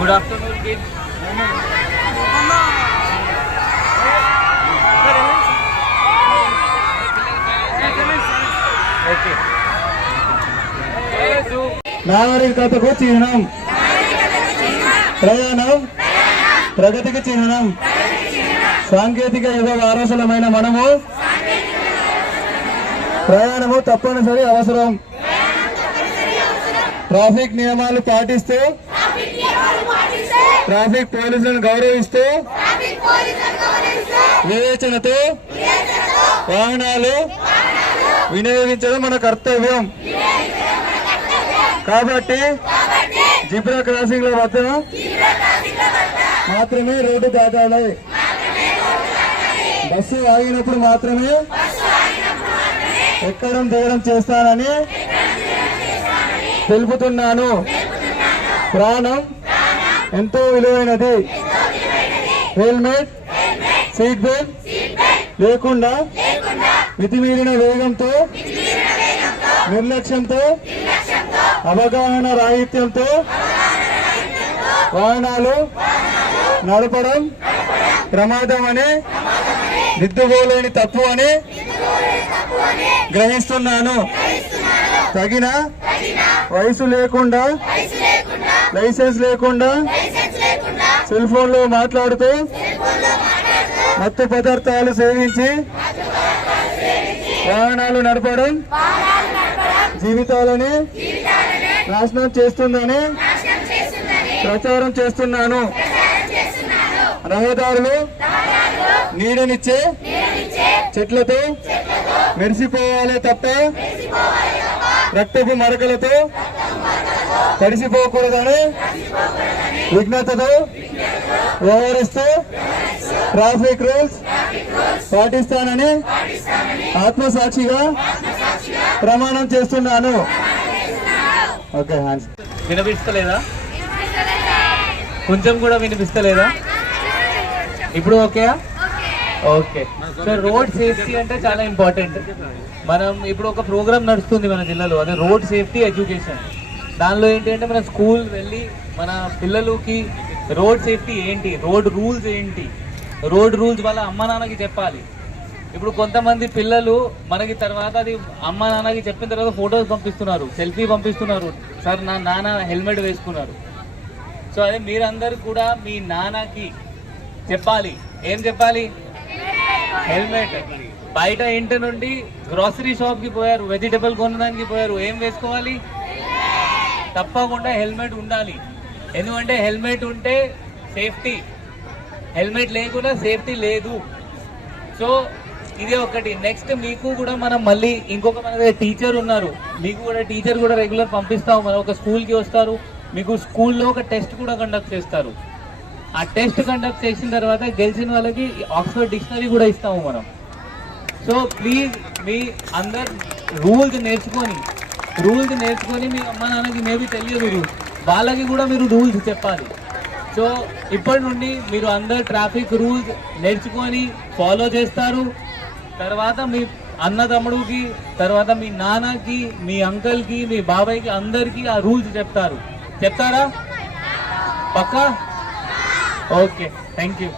Good afternoon, kids. Okay. నాగరికతకు చిహ్నం, ప్రయాణం ప్రగతికి చిహ్నం. సాంకేతిక యుగ వారసులమైన మనము ప్రయాణము తప్పనిసరి అవసరం. ట్రాఫిక్ నియమాలు పాటిస్తూ ట్రాఫిక్ పోలీసులను గౌరవిస్తూ వివేచనతో వాహనాలు వినియోగించడం మన కర్తవ్యం. కాబట్టి జిబ్రా క్రాసింగ్ ల వద్ద మాత్రమే రోడ్డు దాటాలి. బస్సు ఆగినప్పుడు మాత్రమే ఎక్కడం దిగడం చేస్తానని తెలుపుతున్నాను. ప్రాణం ఎంతో విలువైనది. హెల్మెట్, సీట్ బెల్ట్ లేకుండా మితిమీరిన వేగంతో, నిర్లక్ష్యంతో, అవగాహన రాహిత్యంతో వాహనాలు నడపడం ప్రమాదం అని, దిద్దుకోలేని తప్పు అని గ్రహిస్తున్నాను. తగిన వయసు లేకుండా, లైసెన్స్ లేకుండా సెల్ ఫోన్ లో మాట్లాడుతూ మత్తు పదార్థాలు సేవించి వాహనాలు నడపడం జీవితాలని నాశనం చేస్తుందని ప్రచారం చేస్తున్నాను. రహదారులు నీడనిచ్చే చెట్లతో మెరిసిపోవాలే తప్ప రక్తపు మరకలతో తడిసిపోకూడదని విఘ్నతతో వ్యవహరిస్తూ ట్రాఫిక్ రూల్స్ పాటిస్తానని ఆత్మసాక్షిగా ప్రమాణం చేస్తున్నాను. ఓకే, వినిపిస్తలేదా? కొంచెం కూడా వినిపిస్తలేదా? ఇప్పుడు okay okay. So road safety అంటే చాలా ఇంపార్టెంట్. మనం ఇప్పుడు ఒక ప్రోగ్రామ్ నడుస్తుంది మన జిల్లాలో, అదే రోడ్ సేఫ్టీ ఎడ్యుకేషన్. దానిలో ఏంటి అంటే మన స్కూల్ వెళ్ళి మన పిల్లలకి రోడ్ సేఫ్టీ ఏంటి, రోడ్ రూల్స్ ఏంటి, రోడ్ రూల్స్ వాళ్ళ అమ్మ నాన్నకి చెప్పాలి. ఇప్పుడు కొంతమంది పిల్లలు మనకి తర్వాత అది అమ్మ నాన్నకి చెప్పిన తర్వాత ఫొటోస్ పంపిస్తున్నారు, సెల్ఫీ పంపిస్తున్నారు, సార్ నా నాన్న హెల్మెట్ వేసుకున్నారు. సో అదే మీరందరూ కూడా మీ నాన్నకి చెప్పాలి. ఏం చెప్పాలి? హెల్మెట్. బయట ఇంటి నుండి గ్రాసరీ షాప్ కి పోయారు, వెజిటబుల్ కొనడానికి పోయారు, ఏం వేసుకోవాలి? తప్పకుండా హెల్మెట్ ఉండాలి. ఎందుకంటే హెల్మెట్ ఉంటే సేఫ్టీ, హెల్మెట్ లేకుండా సేఫ్టీ లేదు. సో ఇదే ఒకటి. నెక్స్ట్ మీకు కూడా మనం మళ్ళీ ఇంకొక మన దగ్గర టీచర్ ఉన్నారు, మీకు కూడా టీచర్ కూడా రెగ్యులర్ పంపిస్తాము. మనం ఒక స్కూల్కి వస్తారు, మీకు స్కూల్లో ఒక టెస్ట్ కూడా కండక్ట్ చేస్తారు. ఆ టెస్ట్ కండక్ట్ చేసిన తర్వాత గెలిచిన వాళ్ళకి ఆక్స్ఫర్డ్ డిక్షనరీ కూడా ఇస్తాము మనం. సో ప్లీజ్ మీ అందరు రూల్స్ నేర్చుకొని మీ అమ్మ నాన్నకి మేబీ తెలియదు, వాళ్ళకి కూడా మీరు రూల్స్ చెప్పాలి. సో ఇప్పటి నుండి మీరు అందరు ట్రాఫిక్ రూల్స్ నేర్చుకొని ఫాలో చేస్తారు. తర్వాత మీ అన్న తమ్ముడికి, తర్వాత మీ నాన్నకి, మీ అంకల్కి, మీ బాబాయ్కి అందరికీ ఆ రూల్స్ చెప్తారా? పక్కా? Okay, thank you.